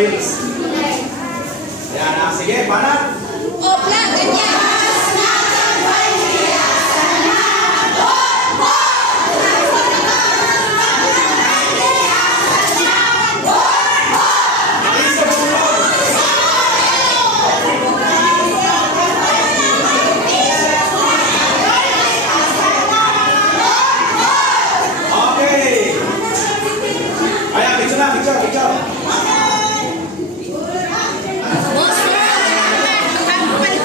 wheels. Yan, sige, panat. Opla, ganyan.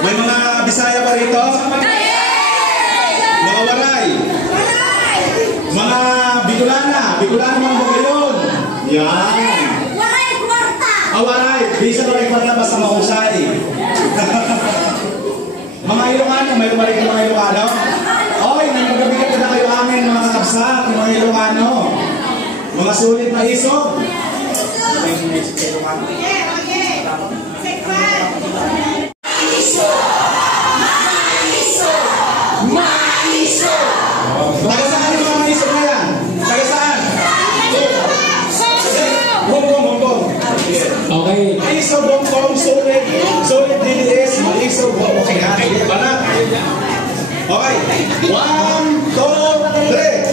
May mga Bisaya pa rito? Mga Waray? Mga Bicolana? Bicolana mga Bagayon? Yan! Waray kwarta! Waray! Bisa Waray kwarta basta mahusay. Mga Ilocano? May lumarik ng mga Ilocano? Oy, nagpagabigat na kayo amin mga kakabsat, mga Ilocano. Mga sulit na isog. Taga saan yung mga manisog na yan? Taga saan? Bongbong. Okay. Manisog, bongbong, sulit. Sulit DDS, manisog, bongbong. Okay, banat. Okay. 1, 2, 3.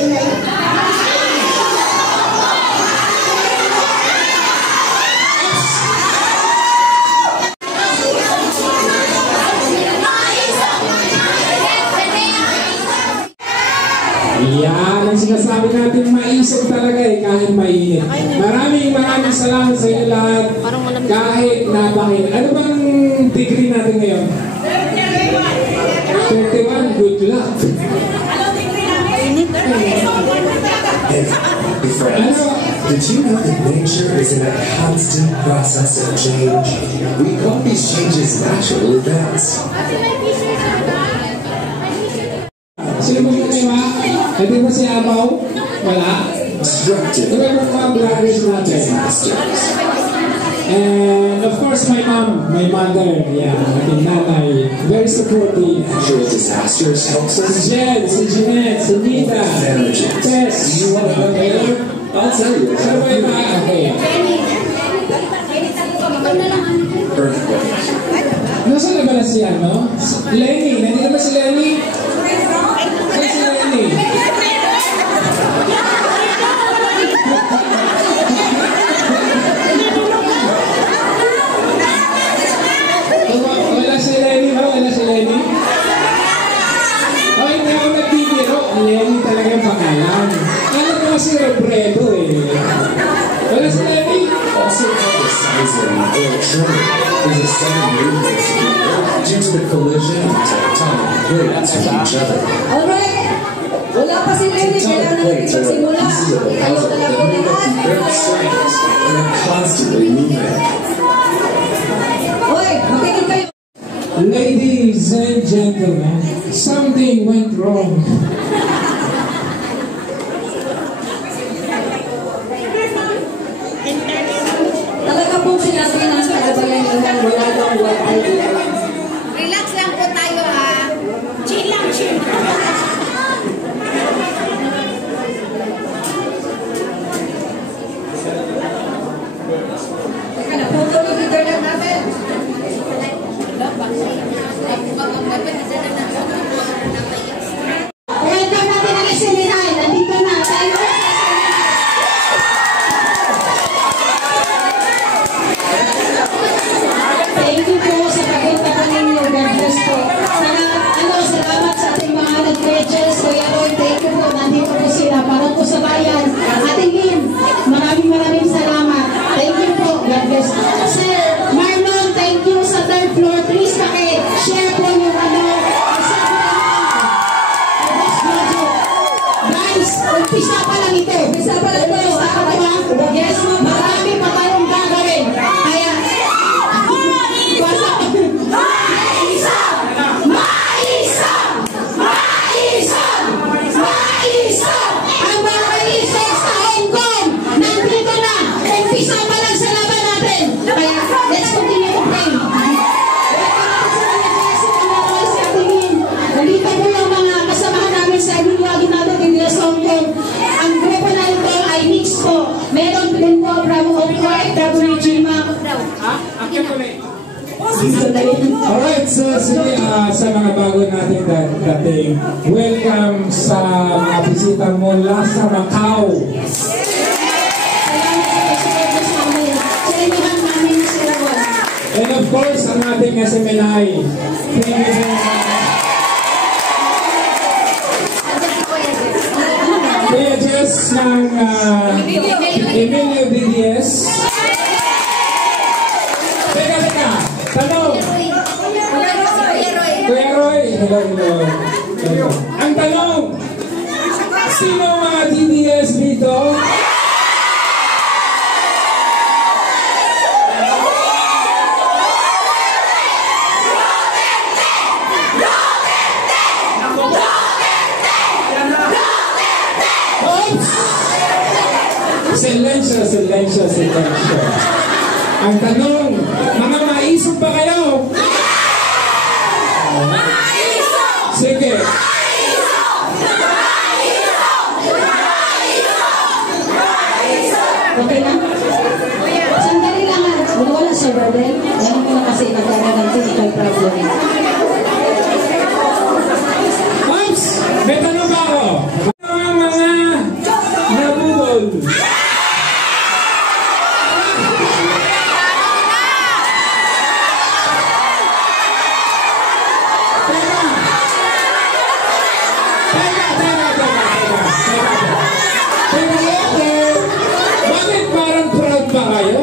Yan ang sinasabi natin, maisog talaga kahit mainit. Maraming salamat sa inyo lahat. Kahit napakit. Ano bang degree natin ngayon? 31, good luck. Friends, did you know that nature is in a constant process of change? We call these changes natural events. Sino mo yung kayo ha? Hindi ba si Abaw? Wala? Destructive disasters. And of course my mother, yeah, aking nanay, very supportive. Natural disasters helps us. Jen, si Jeanette, si Nita, Tess. You want to go there? I'll tell you. Saan ba yung okay? Earthquake. Nasaan na ba na si ano? Lenny, nandito ba si Lenny? Ay, si Lenny. Wala si Lenny ba? Wala si Lenny? Oh, hindi ako nagbibiro. Lenny talaga yung pangalan. Alam ko si Robredo eh. Wala si Lenny? Also called the seism or tremor is a sudden movement of the earth due to the collision of tectonic plates with each other. Alright! Wala pa si Lenny, kailangan natin magsimula. Ayaw na lang po lahat. Earth strengths and are constantly moving. Hoy, makinig kayo. Ladies and gentlemen, something went wrong. Talaga po sinabi ng kagabayan wala daw wifi dito. Relax lang po tayo ha. Chill lang, chill. Teka na, photo yung internet natin. Welcome natin ang seminar. Nandito na. Thank you po sa pagpunta po ninyo. God bless po. Salamat sa ating mga nag-pledges. Kuya Roy, thank you po. Nandito po sila. Para po sa bayan. Ating Lynn, maraming salamat. Thank you po. God bless. Sir Marlon, thank you sa third floor. Please paki-share po yung guys, umpisa pa lang ito. Umpisa pa lang ito. Yes, marami pa tayong gagawin. Kaya, ang mga maisog sa Hong Kong, nandito na. Umpisa pa lang sa laban natin. Kaya, let's continue to pray. Nandito po yung mga kasamahan namin sa Emilio Aguinaldo de Hong Kong. Ang grupo na ito ay mix po. Meron din po from Hong Kong, Regina, season na yun. Alright, so sige, sa mga bago nating dating, welcome sa mga bisita mula sa Macau. And of course, ang ating SMNI. Thank you very much. Kaya Jess ng Emilio BDS. Teka, tanong. Kuya Roy, hello. Ang tanong, sino mga DDS dito? Silensyo. Ang tanong, mga maisog ba kayo? Maisog! Sige. Okay lang? Sandali lang ha. Wala siya, brother. Alam ko na kasi nagkakagang technical problem. Oops! May tanong ba ako? Mga nabudol. Bakit parang proud ba kayo?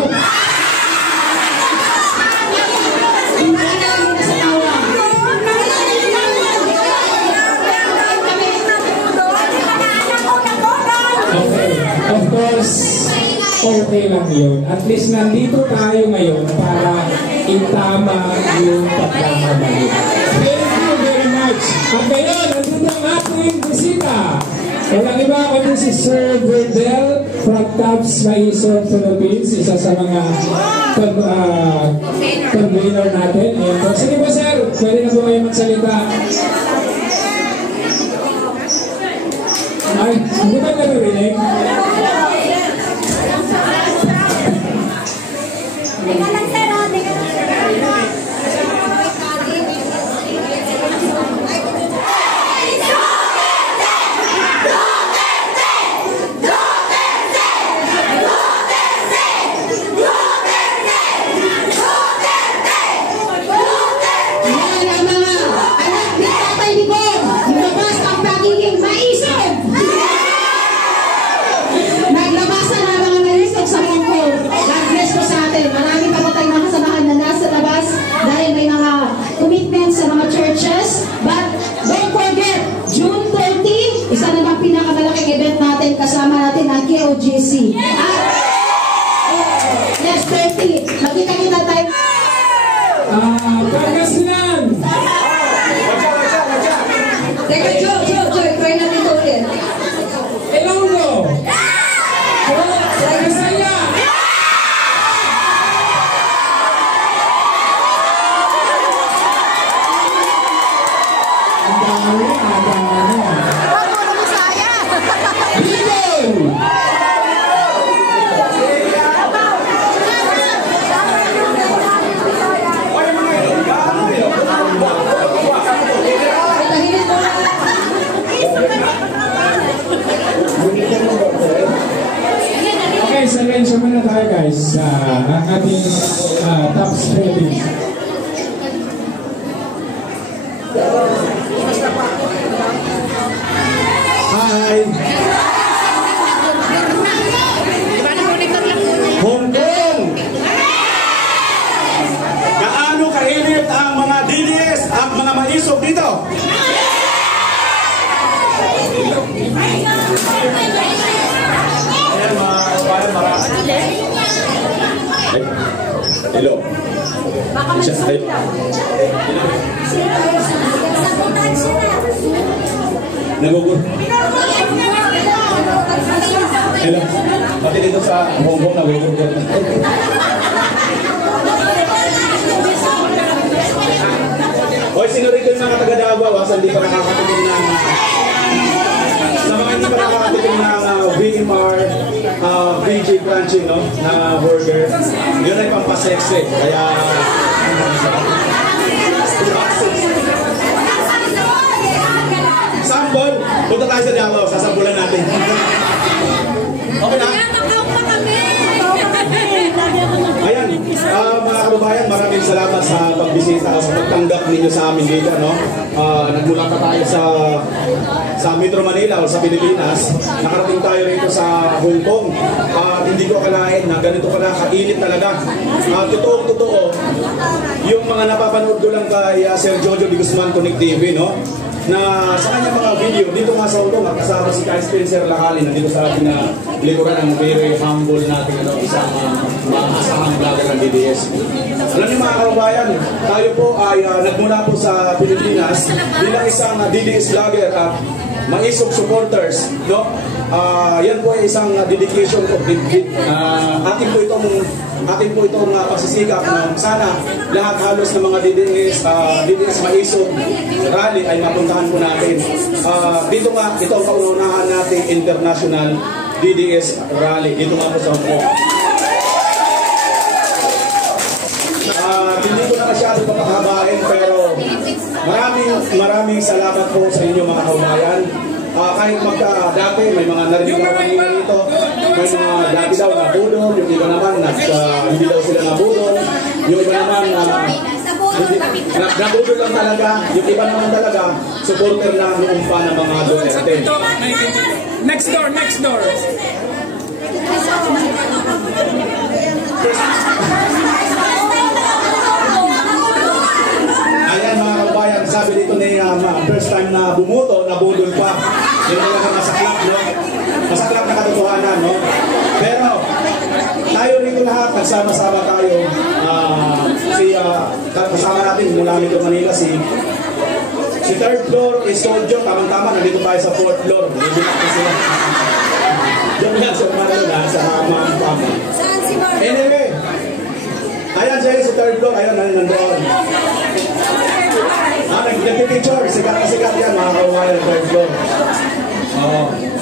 Okay, of course, okay lang yun. At least nandito tayo ngayon para itama yung pagkakamali. Thank you very much. At ngayon, nandito ang ating bisita. Walang iba kundi si Sir Verdel from Taps Maison Philippines, isa sa mga convener natin. Ayan po. Sige po sir, pwede na po kayo magsalita. Ay, hindi ba narinig? Kasama natin ang KOGC. Next 30. Magkita-kita tayo. Pangasinan! Teka, Joy, try natin ito ulit. Ilonggo! Bisaya! Ang dami. Okay, silensyo muna tayo guys. Ang ating Taps Philippines. Hi! Hong Kong! Gaano kainit ang mga DDS at mga maisog dito? Hello. Baka mag-zoom lang. Nagugur. Hello. Pati dito sa Hong Kong nagugur. Hoy, sino rito yung mga taga-Davao? Asan di pa nakakatikim ng sa mga hindi pa nakakatikim ng VMR VG Crunchy, no? Na burger. Yun ay pampasexy. Kaya Sample, punta tayo sa Davao, sasampulan natin. Okay na? Ayan, mga kababayan, maraming salamat sa pagbisita o sa pagtanggap ninyo sa amin dito, no? Nagmula pa tayo sa Metro Manila o sa Pilipinas. Nakarating tayo rito sa Hong Kong. Hindi ko akalain na ganito pala kainit talaga. Totoo, yung mga napapanood ko lang kay Sir Jojo Di Guzman Connect TV, no? Na sa kanya mga video, dito nga sa Hong Kong, kasama si Kai Spencer Lacali, nandito sa ating likuran ng very humble natin, isang maasahang vlogger ng DDS. Alam niyo mga kababayan, tayo po ay nagmula po sa Pilipinas bilang isang DDS vlogger at maisog supporters, no? Yan po ay isang dedication of atin po itong pagsisikap na sana lahat halos ng mga DDS maisog rally ay mapuntahan po natin. Dito nga, ito ang paunahan natin international DDS rally. Dito nga po sa Hong Kong. Hindi ko na masyado papakabain pero maraming salamat po sa inyo mga kababayan. Kahit dati may mga narinig na kanina dito, may mga dati daw nabudol, yung iba naman hindi daw sila nabudol, yung iba naman nabudol lang talaga, yung iba naman talaga supporter na noong pa ng mga Duterte. Next door. Ayan mga kababayan, sabi dito ni first time na bumuto, nabudol pa. Yung talaga masaklap, no? Masaklap na katotohanan, no? Pero tayo rito lahat, nagsama-sama tayo. Kasama natin mula Metro Manila si third floor is Soldier, tamang-tama, nandito tayo sa fourth floor. Nandito na sila. Diyan lang sa Manila, sa Hamang-Pama. Anyway, ayan siya si third floor, ayan, nandoon. Nag-picture, sikat na sikat yan, mga kababayan, third floor.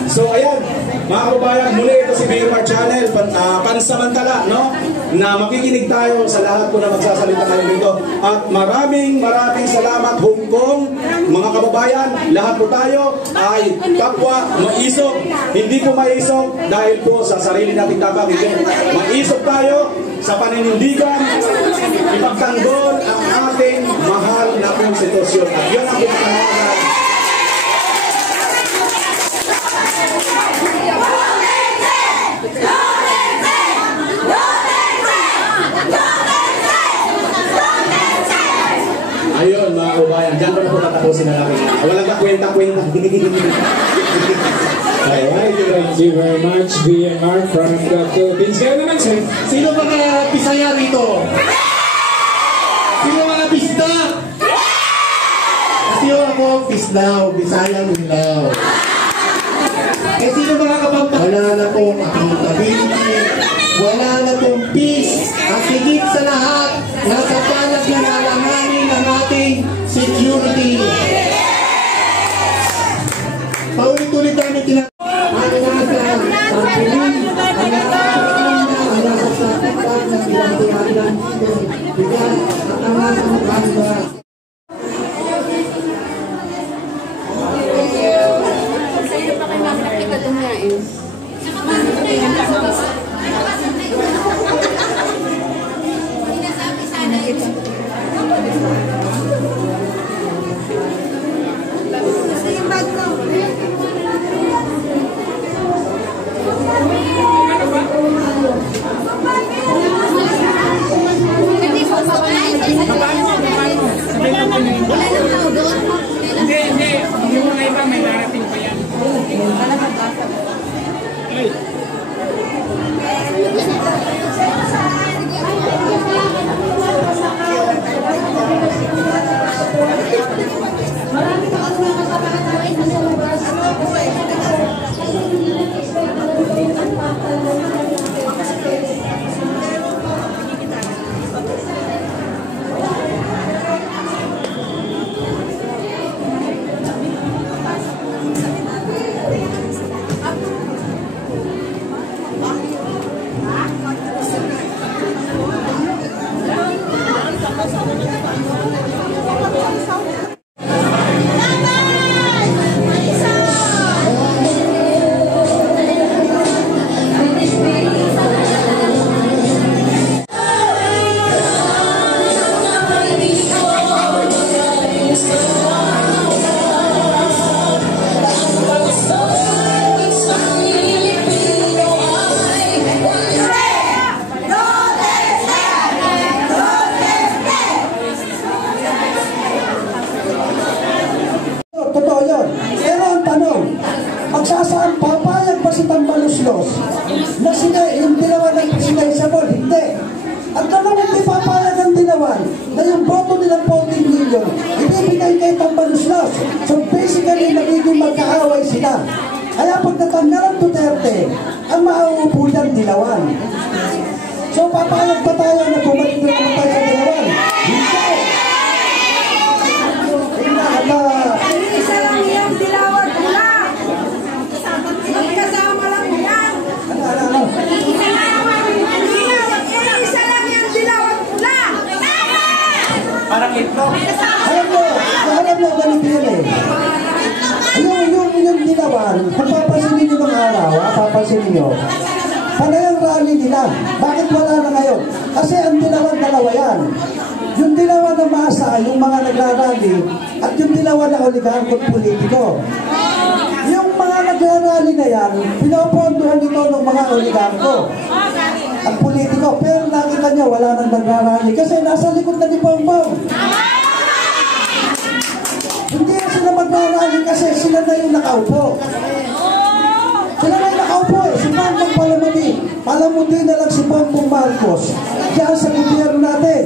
So, ayan, mga kababayan, muli ito si BMR Channel, pansamantala, no? Na makikinig tayo sa lahat po na magsasalita ngayon dito. At maraming salamat Hong Kong, mga kababayan, lahat po tayo ay kapwa maisog. Hindi po maisog dahil po sa sarili nating tabang. Maisog tayo sa paninindigan, ipagtanggol ang ating mahal na konstitusyon. At yun ang pinakalagan. Ayun mga kababayan, dyan ko na po tatapusin na namin. Walang kakwenta-kwenta. Alright, thank you very much, BMR from the Philippines. Kaya naman, sir. Sino mga Bisaya rito? Sino mga Bisda? Kasi ako, Bislaw, Bisaya, Minlaw. Eh sino mga Kapampangan? Wala na pong accountability, wala na pong peace, at higit sa lahat, nasa palag na nalamanin ang ating security. Paulit-ulit namin tinatawag. Ang nasa sampuling, ang nasa sa tipan ng pinag-iwanan dito, bigas at ang nasa maganda. Sa'yo pa kayo makakita dumain. Sinasabi sana ito. Gusto yung bag ko. Hindi po, At dalawang hindi papayag ang Dilawan na yung boto nilang 14 million ibibigay kay Tambaluslos. So basically, nagiging magkaaway sila. Kaya pag natanggal ang Duterte, ang mauupo ng Dilawan. So papayag pa tayo na bumalik na naman tayo sa Dilawan? Hindi! Isa lang yung Dilawan pula. Magkasama lang yan. Ano? Isa lang yung Dilawan pula. Parang itlog. Alam mo, ganito yun eh. Yung Dilawan, kung papansinin nyo ng araw, papansinin nyo, panay ang rally nila. Bakit wala na ngayon? Kasi ang Dilawan, dalawa yan. Yung Dilawan na masa, yung mga nagrarally, at yung Dilawan na oligarkot politiko. Yung mga nagrarally na yan, pinopondohan nito ng mga oligarko at politiko. Pero nakita nyo, wala nang nagrarally kasi nasa likod na ni Bongbong. Hindi sila magrarally kasi sila na yung nakaupo. Sila na yung nakaupo eh. Si Bongbong palamuti na lang si Bongbong Marcos diyan sa gobyerno natin.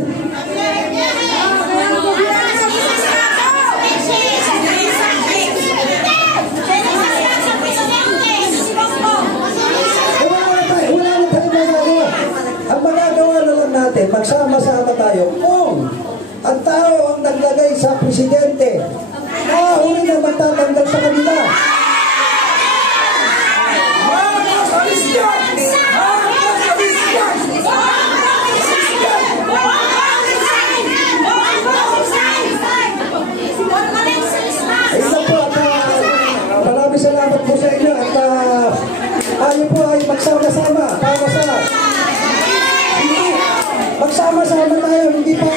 Magsama-sama tayo kung ang tao ang naglagay sa presidente huli na magtatanggal sa kanila. Ayun po at maraming salamat po sa inyo at tayo po ay magsama-sama para sa magsama-sama tayo, hindi pa.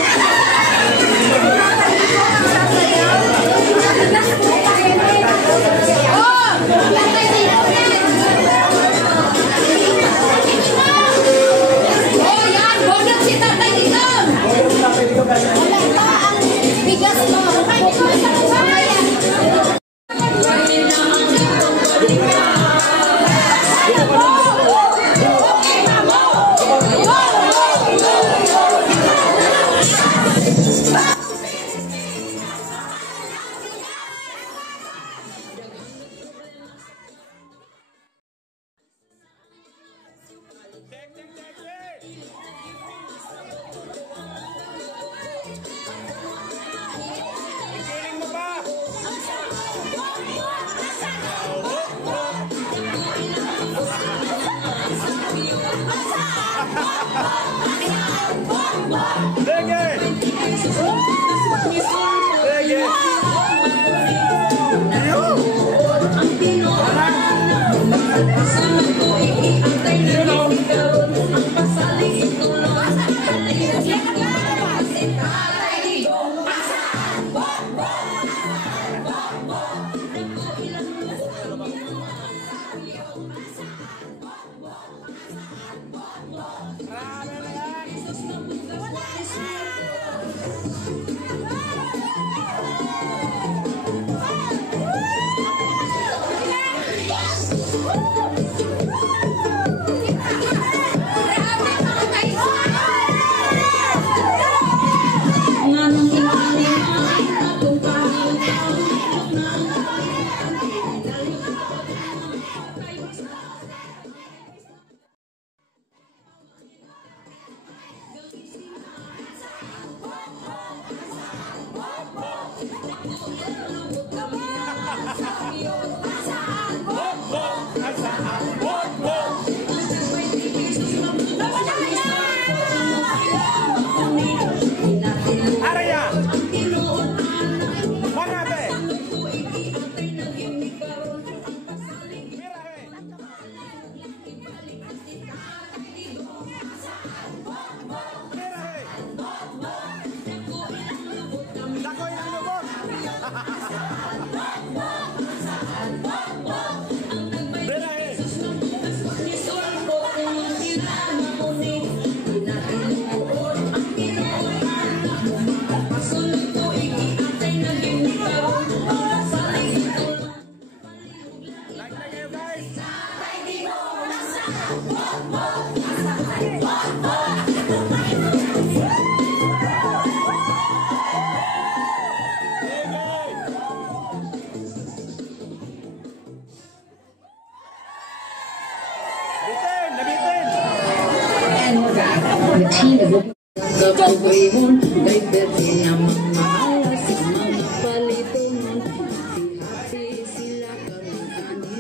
Kapuwihon, kay pwede namang mahala sa mga palitunan. Hati-hati sila kami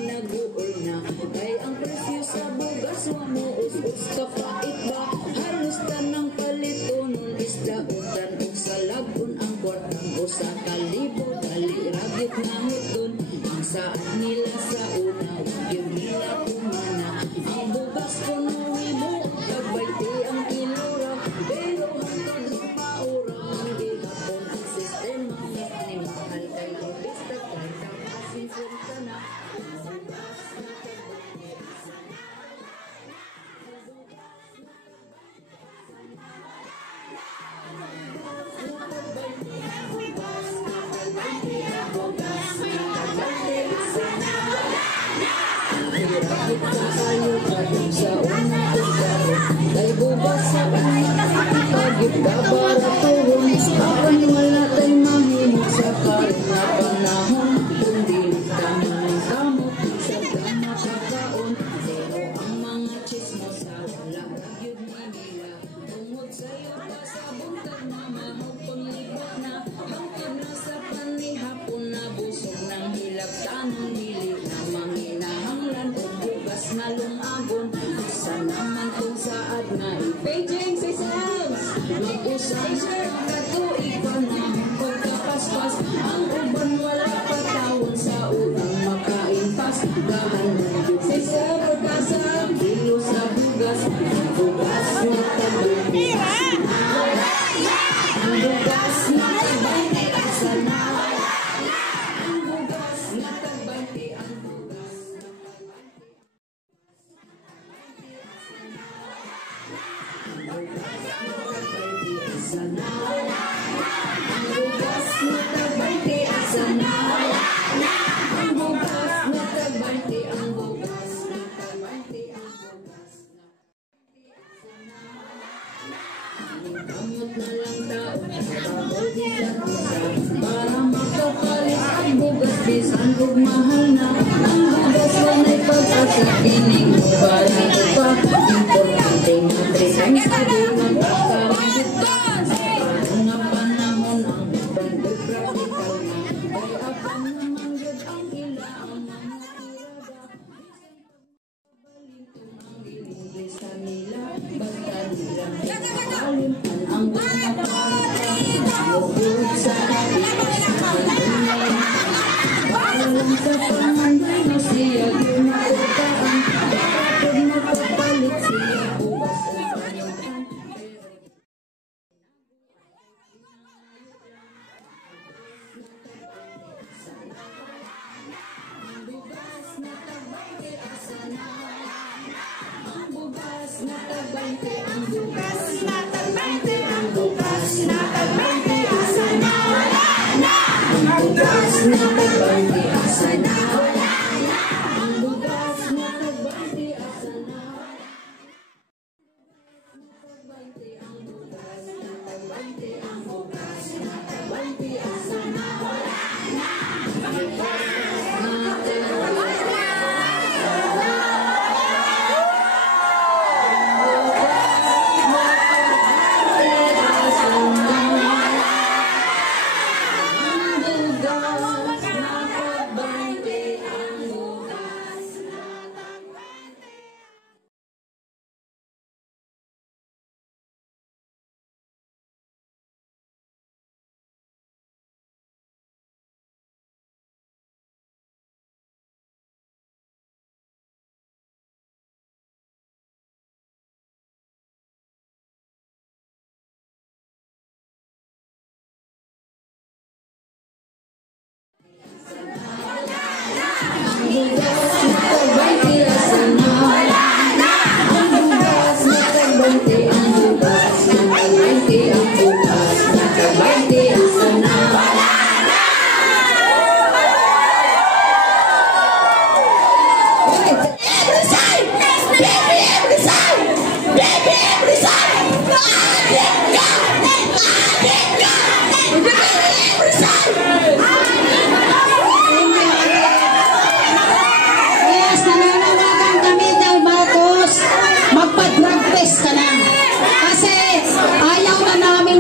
nag-uol na. Kay ang presyo sa bugas, wamo us-us kapait ba? Halos tanang palitunan, isda utan o sa lagun ang kwartang o sa kalibo. Dali ragit na hutun, ang saan nila sa una, yung nila kumana. Ang bugas punuwi mo, pagbayti ang ilura. Pero hanggang maurang hindi hapon ang sistema ni mahal kay Bautista kay kapasin punta na. Hirapit ka kayo kahit sa una usarin. Kay bugas sa una pagit babaratuhon. Apan wala tay mahimok sa karin na panahon. Kundi nagtaman kamot sa drama kakaon. Pero ang mga chismosa wala ragyod ni nila. Tungod sa'yo pa sa buntag mamahog panglibot na. Hangtod na sa panihapon na busog ng hilak tanong nili na manginahanglan o bugas na lumagon. Isa naman kung saad na ipaging si Sams. Mag-usang katuig pa na pagkapaspas. Ang uban wala patawon sa utang makaimpas. Dahan ng si Sam pagkasam kilo sa bugas. Bugas na tabi. Ang bugas na tabi. Sana ang bugas na tabi. Ang bugas na sana ang bugas na tabi. Sana ang bugas na tabi. Ang bugas na tabi. Kamot na lang tao, trabaho di lang isa. Para makapalit ang bugas, bisan kung mahal na. Ang bugas wana'y pag-asa, kinig mo pa rin pa. Importante nga 3 times a day, magkakaroon pa. Sa mga panahon, ang ibang practical na. Kaya apang naman yun ang ila, ang mga tirada. Balintong ang ilinglisa nila, basta nilang pinakalim. Ang mga para sa alam sa pamanday na siya ginagataan. Kapag napapalit siya bukas ang panyutan. Ang bugas na tabante asana. Ang bugas na tabante. Ang bugas na tabante. Ang bugas na tabante asana. Ang bugas na tabante asana.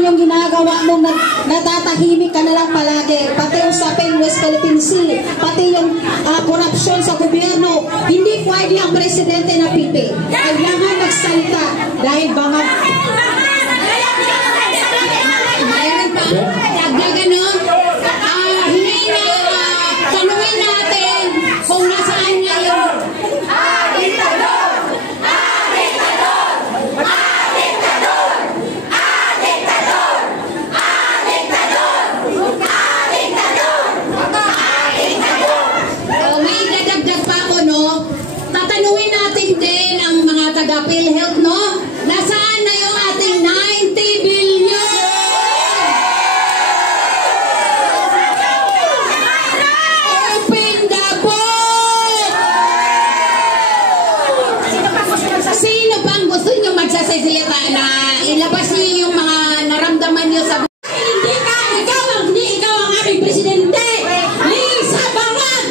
yung ginagawa mo, natatahimik ka na lang palagi. Pati usapin West Philippine Sea, pati yung korupsyon sa gobyerno. Hindi pwede ang presidente na pipi. Kailangan magsalita dahil baka... Mayroon pa, ganon. Hindi na, tanungin natin kung nasaan ngayon. Tatanungin natin din ang mga taga-PhilHealth, no? Nasaan na yung ating 90 billion? Open the book! Sino pang gusto nyo magsasalita na ilabas niyo yung mga naramdaman niyo sa buhay? Hindi ikaw ang aming presidente! Lisa Bangag!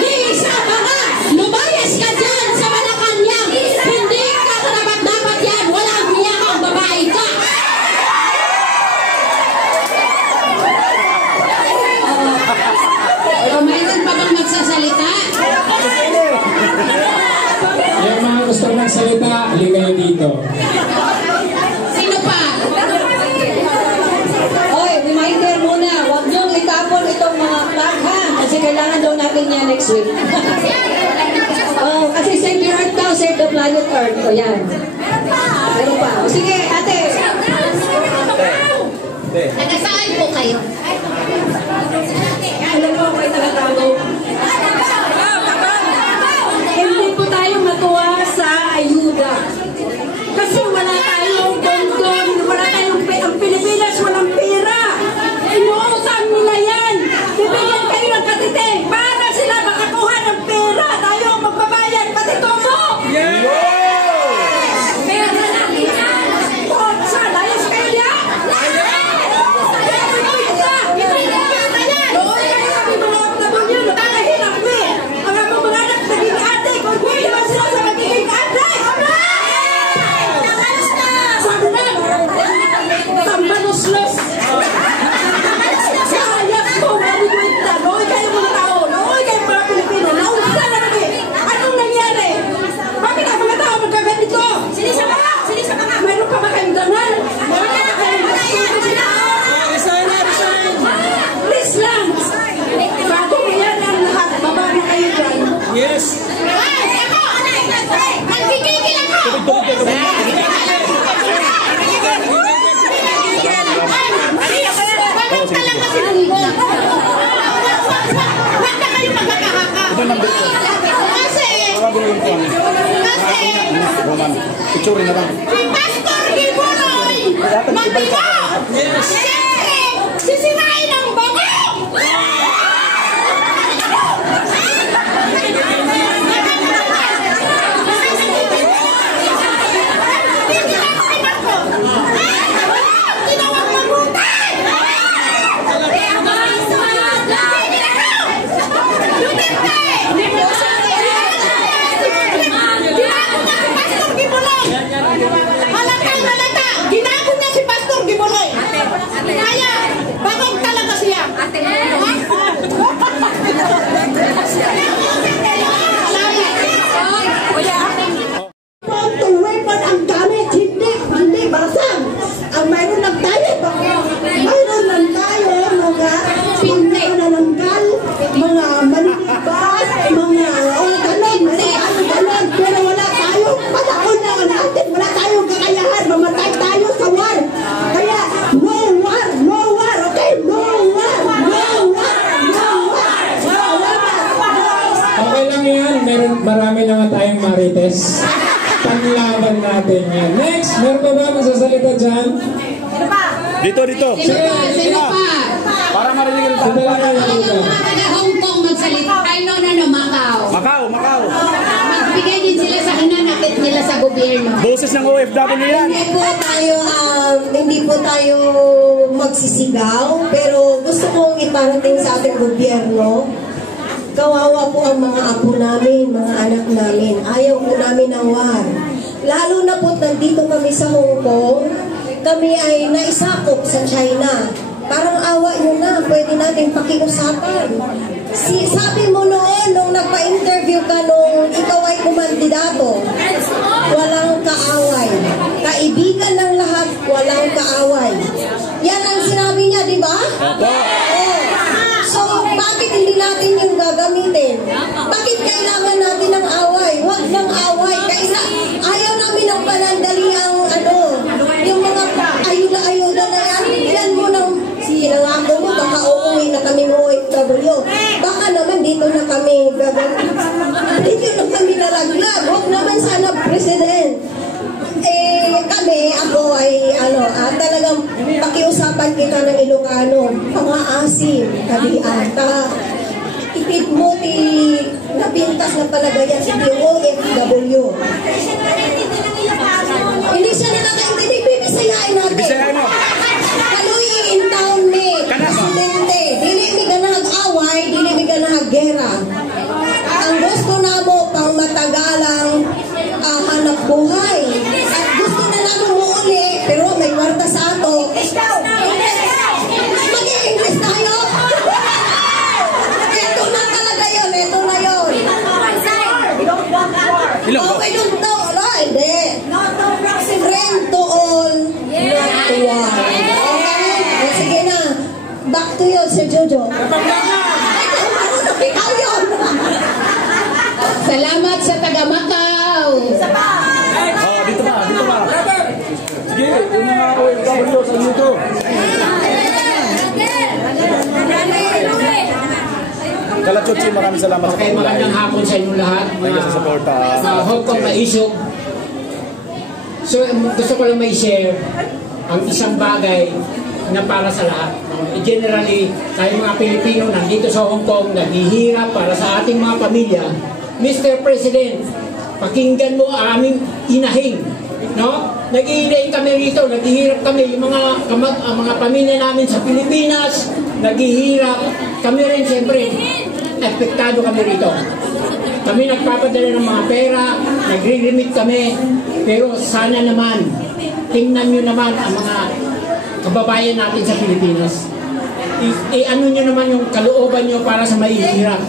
Lisa Bangag! Lumayas ka dyan sa Malacanang! Hindi ka karapat-dapat yan! Walang biya kang babae ka! Mayroon pa bang magsasalita? Yung mga gusto magsalita, halika kayo dito. Sino pa? Oy, reminder muna, huwag niyong itapon itong mga flag, ha? Kasi kailangan daw natin yan next week. Oh, kasi save the earth daw, save the planet Earth. O yan. Meron pa. O sige, ate. Nagasaan po kayo? Alam mo, may tagatawag. Hindi po tayo matuwa sa ayuda. Kasi wala tayong kondon, wala tayong ang Pilipinas, walang pera. Inuutang nila yan. Bibigyan kayo ng katite para sila makakuha ng pera. Tayo ang magbabayad, pati tomo. Pera natin yan. Kotsa, layos kayo yan. Yes. Picture na lang. Pastor Gibunoy! Mabigo! Sisirain ang bago! Marami na nga tayong marites. Panlaban natin yan. Next, meron pa ba magsasalita dyan? Dito. Sino pa? Para marinig yung Sino lang kayo dito? Mga taga-Hong Kong magsalita. Ay, no, Macau. Macau. Magbigay din sila sa hinanakit nila sa gobyerno. Boses ng OFW yan. Hindi po tayo magsisigaw, pero gusto kong iparating sa ating gobyerno. Kawawa po ang mga apo namin, mga anak namin. Ayaw po namin ng war. Lalo na po nandito kami sa Hong Kong. kami ay naisakop sa China. Parang awa nyo na, pwede natin pakiusapan. Sabi mo noon, nung nagpa-interview ka nung ikaw ay kumandidato, walang kaaway. Kaibigan ng lahat, walang kaaway. Yan ang sinabi niya, di ba? So, bakit hindi natin yung gagamitin? Bakit kailangan natin ng away? Huwag ng away. Ayaw namin ng panandaliang yung mga ayuda-ayuda na yan. Yan mo ng sinangako mo, baka uuwi na kami ng OFW. Baka naman dito na kami dito na kami nalaglag. Huwag naman sana, President. Ako ay talagang pakiusapan kita ng Ilocano, pang-aasim, kabian, itid mo napintas na palagayan sa OFW. Hindi siya nakakaintindi, bibisayain natin. Kaluy in town ni Presidente, dili mi ganahag away, dili mi ganahag gera. Ang gusto na mo pang matagalang hanap buhay. At gusto na namin mo uli, pero may warta sa ato. Mag-i-English tayo. Ito na talaga yun, ito na yun. Okay, don't know. Hindi. Friend to all, not to one. Okay? Sige na. Back to you, Sir Jojo. Ikaw yun. Salamat sa taga-Macau. Dito ba? Sige, yung mga OFW sa YouTube. Kalachotsi, maraming salamat sa pagkulay. Magandang hapon sa inyong lahat. Sa suporta. Hong Kong na issue. So, gusto ko lang may share ang isang bagay na para sa lahat. Generally, tayo mga Pilipino nandito sa Hong Kong, naghihirap para sa ating mga pamilya. Mr. President, pakinggan mo ang aming inahing. No? Nag-iinahing kami rito, naghihirap kami. Yung mga pamilya namin sa Pilipinas, naghihirap. Kami rin, siyempre, epektado kami rito. Kami nagpapadala ng mga pera, nagre-remit kami. Pero sana naman, tingnan nyo naman ang mga kababayan natin sa Pilipinas. Ano nyo naman yung kalooban nyo para sa mahihirap.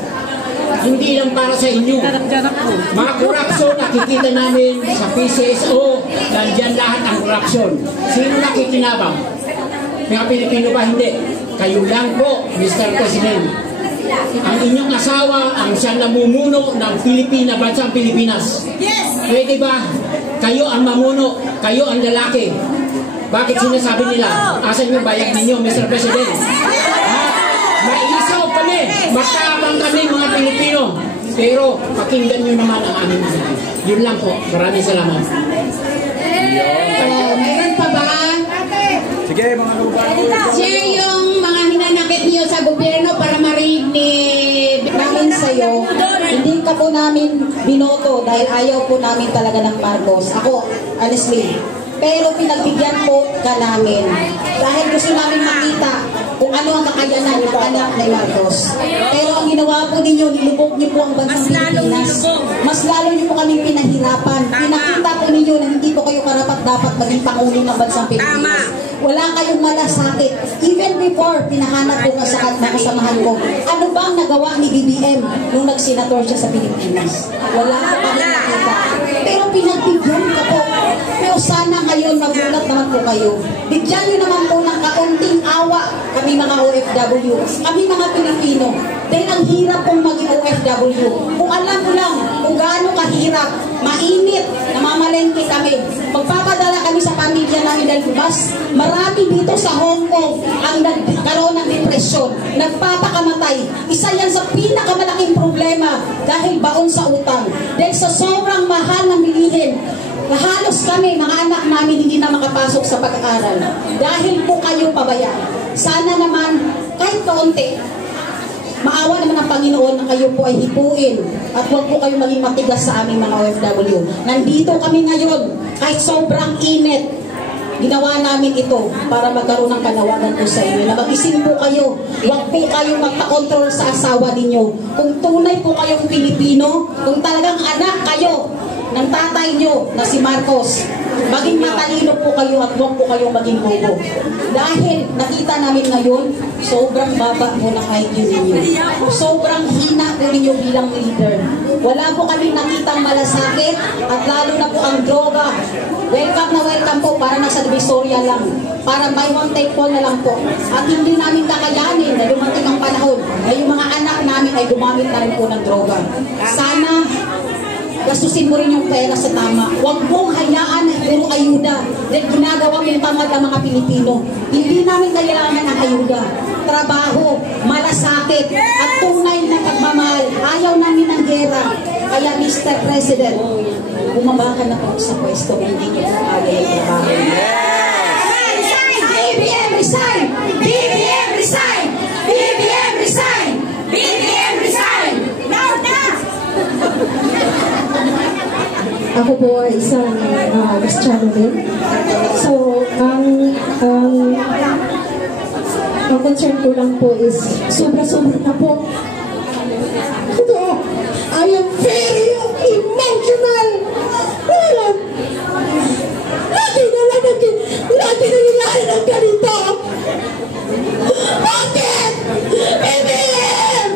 Hindi lang para sa inyo. Mga korupsyon, nakikita namin sa PCSO, nandyan lahat ang korupsyon. Sino nakikinabang? Mga Pilipino ba? Hindi. Kayo lang po, Mr. President. Ang inyong asawa ang siyang namumuno ng bansang Pilipinas. Pwede ba? Kayo ang mamuno, kayo ang lalaki. Bakit sinasabi nila? Asan yung bayag ninyo, Mr. President? Maisaw kami, matapang kami mga Pilipino. Pero pakinggan nyo naman ang aming mga. Yun lang po. Maraming salamat. Mayroon pa ba? Sige, mga kababayan. Share yung mga hinanakit niyo sa gobyerno para marinig namin sa'yo. Hindi ka po namin binoto dahil ayaw po namin talaga ng Marcos. Ako, honestly. Pero pinagbigyan po ka namin. Dahil gusto namin makita kung ano ang kakayanan ng anak ni Marcos. Pero ang ginawa po ninyo, nilubog niyo po ang bansang Pilipinas. Mas lalo niyo po kaming pinahirapan. Pinakita po ninyo na hindi po kayo karapat-dapat maging pangulo ng bansang Pilipinas. Wala kayong malasakit. Even before, pinahanap po nga sa kasamahan ko. Ano ba ang nagawa ni BBM nung nagsenator siya sa Pilipinas? Wala po kami nakita. Pero pinagbigyan ka po. Pero sana ngayon magulat naman po kayo. Bigyan nyo naman po ng kaunting awa kami mga OFW, kami mga Pilipino. Dahil ang hirap pong maging OFW. Kung alam mo lang kung gaano kahirap, mainit, namamalengke kami. Magpapadala kami sa pamilya namin dahil mas marami dito sa Hong Kong ang nagkaroon ng depresyon, nagpapakamatay. Isa yan sa pinakamalaking problema dahil baon sa utang. Dahil sa sobrang mahal na bilihin, halos kami, mga anak namin, hindi na makapasok sa pag-aaral. Dahil po kayo pabaya. Sana naman, kahit kaunti, maawa naman ang Panginoon na kayo po ay hipuin at huwag po kayo maging matigas sa aming mga OFW. Nandito kami ngayon, kahit sobrang init, ginawa namin ito para magkaroon ng panawagan po sa inyo. Na mag-isip po kayo, huwag po kayong magpa-control sa asawa ninyo. Kung tunay po kayong Pilipino, kung talagang anak kayo ng tatay nyo na si Marcos, maging matalino po kayo at huwag po kayong maging bobo. Dahil nakita namin ngayon, sobrang baba mo ng IQ ninyo. Sobrang hina po ninyo bilang leader. Wala po kami nakitang malasakit at lalo na po ang droga. Welcome na welcome po, para nasa Divisoria lang. Para may one take call na lang po. At hindi namin kakayanin na dumating ang panahon na yung mga anak namin ay gumamit na rin po ng droga. Sana gastusin mo rin yung pera sa tama. Huwag mong hayaan na puro ayuda. Dahil ginagawa yung tamad ang mga Pilipino. Hindi namin kailangan ng ayuda. Trabaho, malasakit, at tunay na pagmamahal. Ayaw namin ng gera. Kaya Mr. President, bumaba ka na po sa pwesto. Hindi niyo po kaya yung trabaho. BBM resign! BBM resign! BBM resign! BBM resign! Now na! Ako po ay isang Kristiyano din. So, ang concern ko lang po is sobra-sobra na po. Ito, I am very emotional. Lagi na nilahin ang ganito. Bakit? BBM!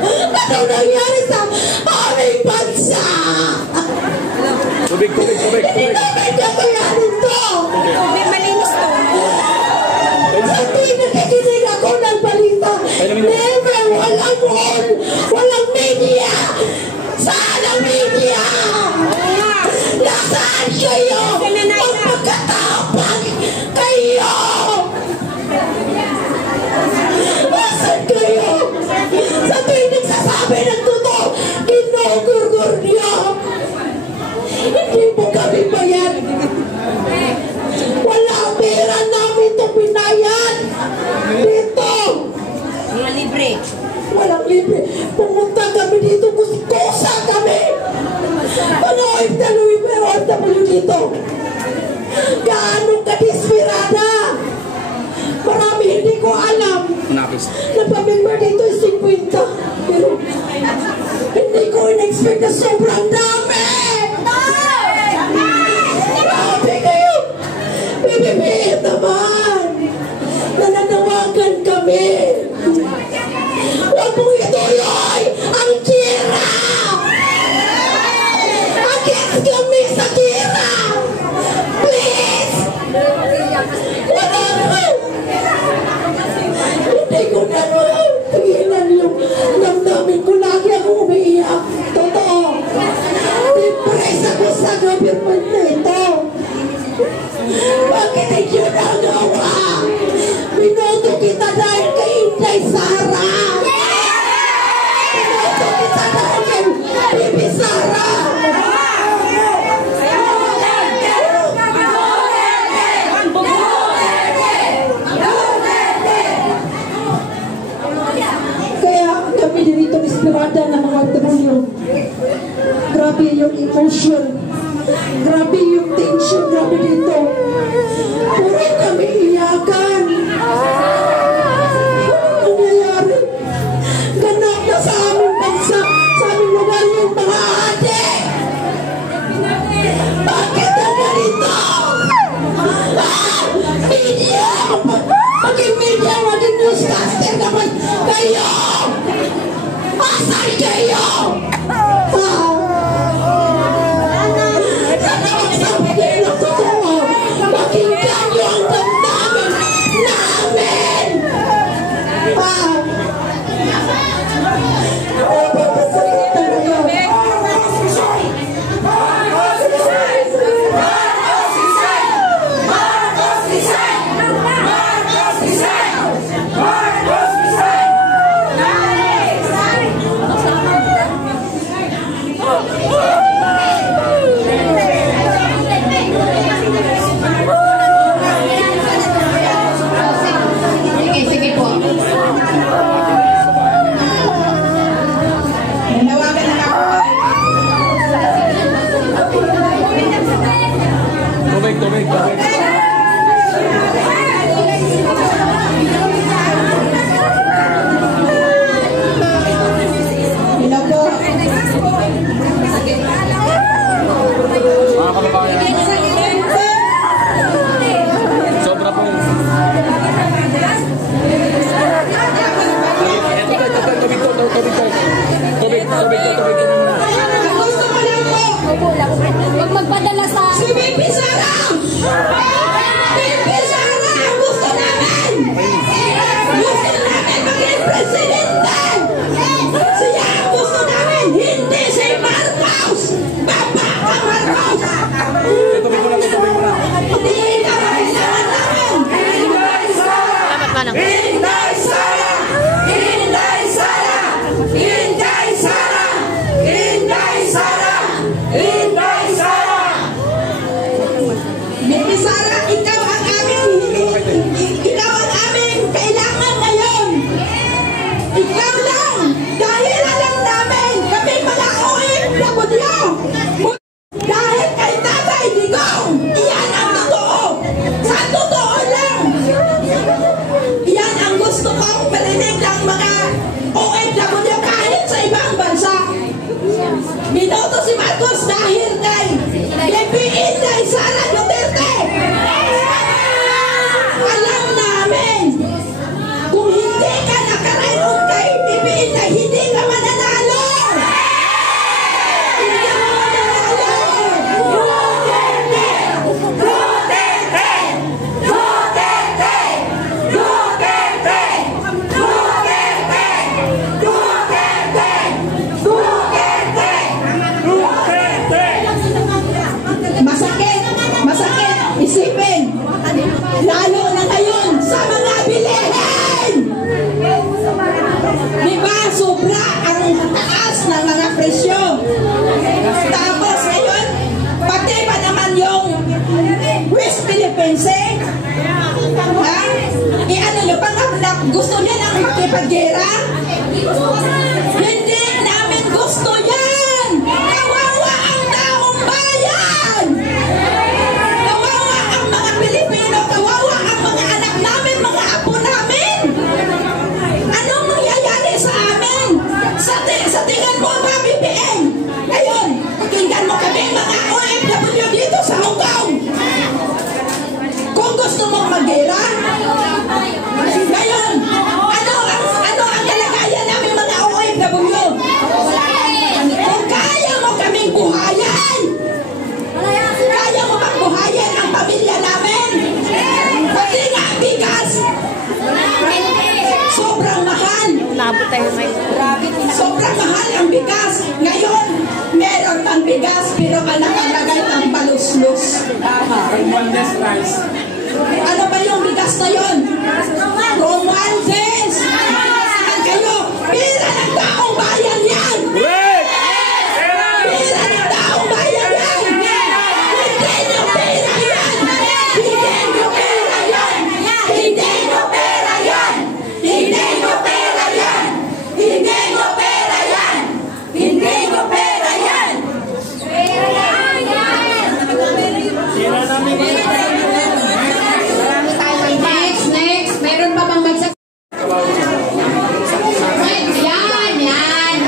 Anong nangyari sa aming bansa? Tubig. Hindi namin kakayanin to. May malinis to. Sa tuwing nakikinig ako ng balita, never, walang wall, walang media. Saan ang media? Nasaan kayo? Magpagkatapang kayo! Nasaan kayo? Sa tuwing nagsasabi ng totoo, ginugurgur niyo. Hindi mo kami bayad. Wala ang pera namin ito pinayad. Dito. Mga libre. Walang libre. Pumunta kami dito, kuskusa kami. Ano OFW dito? Gaano ka desperada? Marami hindi ko alam. Nagpamember dito ay 50. Pero hindi ko in-expect na sobrang dami. Grabe kayo. BBB naman. Nananawagan kami. Huwag mong ituloy ang tira. Against kami sa tira. Please. Wala naman. Hindi ko na tigilan yung damdamin ko. Lagi ako umiiyak. Totoo. Depress ako sa government na ito. Bakit hindi nagawa? Binoto kita dahil kay Inday Sara. Binoto kita dahil kay Bibi Sara. Kaya kami dito inspirada ng mga OFW. Grabe yung emotion. Grabe yung tension. Grabe dito. Puro kami iyakan. Ano nangyayari? Ganap na sa aming bansa, sa aming lugar yung mga ate. Bakit na ganito? Media! Maging media, maging newscaster naman kayo! Asan kayo? Sana magsabi kayo ng totoo. Pakinggan niyo ang damdamin namin. Papasalita na yun. Marcos resign! makipaggera? Hindi namin gusto yan! Kawawa ang taong bayan! Kawawa ang mga Pilipino! Kawawa ang mga anak namin, mga apo namin! Anong mangyayari sa amin? Sa tingin mo ba, BBM? Ngayon, pakinggan mo kami mga OFW dito sa Hong Kong! Kung gusto mong mag-gera, ngayon, ano ang kalagayan namin mga OFW? Kung kaya mo kaming buhayan, kaya mo bang buhayan ang pamilya namin? Pati nga bigas, sobrang mahal. Sobrang mahal ang bigas. Ngayon, meron pang bigas pero nakalagay ang paluslus. Ano ba yung bigas na yun? Romualdez! Saan kayo? Pira ng taong bayan yan! Pira ng taong bayan yan! Hindi nyo pera yan! Hindi nyo pera yan! Hindi nyo pera yan! Hindi nyo pera yan! Hindi nyo pera yan! Hindi nyo pera yan! Next, meron pa bang bagsak? Yan.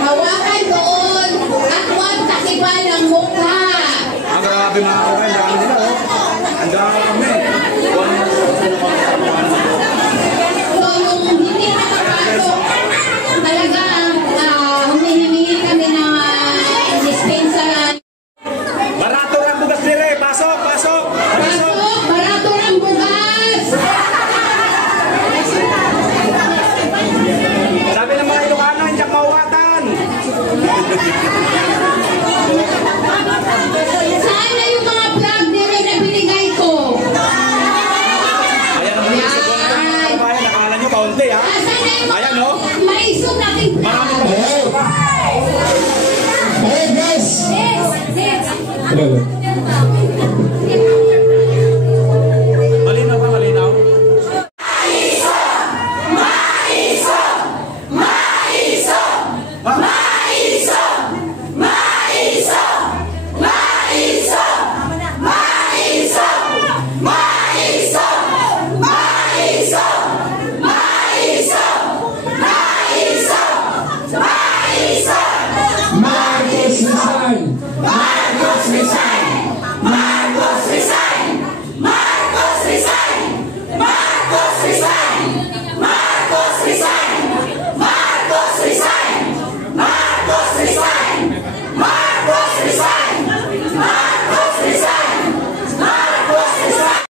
Hawakan doon at huwag takipan ang mukha. Ang grabe mga kawain, dami nila oh. Ang dami kami. So, yung hindi nakapasok, talagang humihingi kami ng dispensa. Barato ang bugas nila eh. Pasok! Pasok, barato ng bugas! Sabi ng mga Ilocano, hindi ako mauwatan. Saan na yung mga plug nila na binigay ko? Ayan naman yung segundo mga kabayan. Nakala nyo kaunti ha. Saan na yung Ayan no. maisog nating Marami pa. Hey guys! Malinaw ba? Malinaw? Marcos resign! Marcos resign! Marcos resign! Marcos resign! Marcos resign! Marcos resign! Marcos resign! Marcos resign! Marcos resign! Marcos resign! Marcos resign!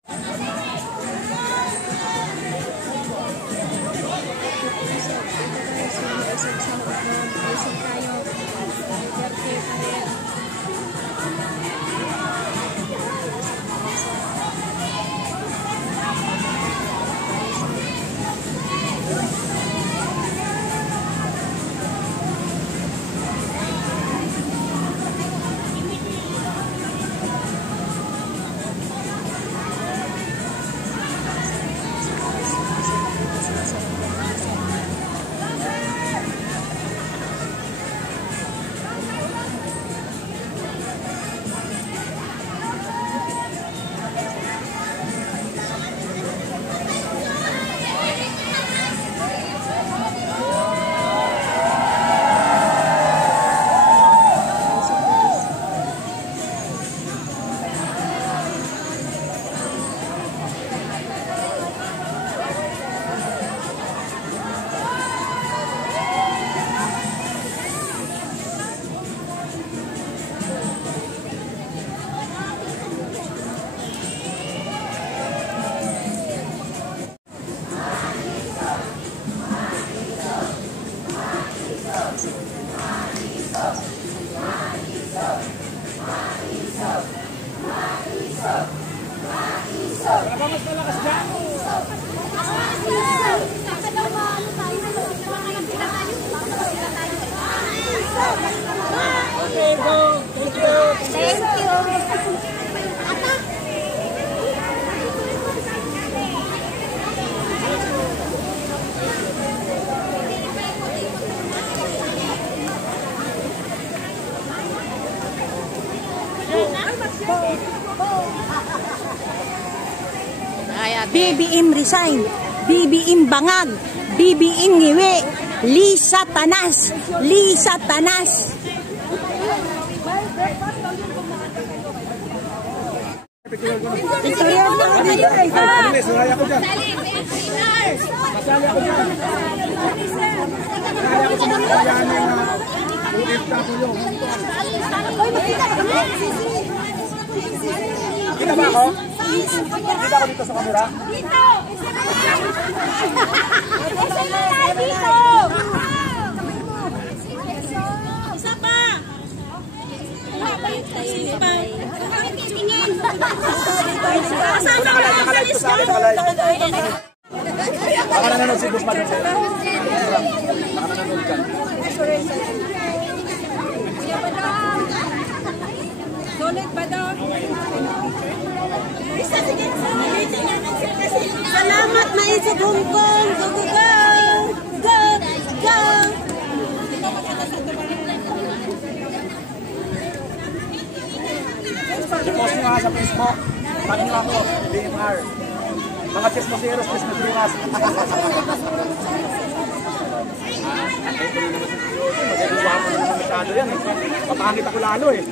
Thank you. BBM resign, BBM bangag, BBM ngiwi, Lisa Tanas, Lisa Tanas. Istorya mo na dito eh. Masaya ko dyan. Masaya ko dyan. Masaya ko sa mga kayanin na UFW. Kita ba ako? Kita ako dito sa kamera? Dito! Dito! Isa pa! Nakalay ko sa akin, nakalay. Baka nanonood si Guzman. Baka nanonood ka. Donate ba daw? Salamat na sa Hong Kong. Go, go, go! Go, go! I-post nyo nga sa Facebook. Tag nyo ako, DMR. Mga chismoseros, chismoseras. Magagawa ko naman masyado yan. Papangit ako lalo eh.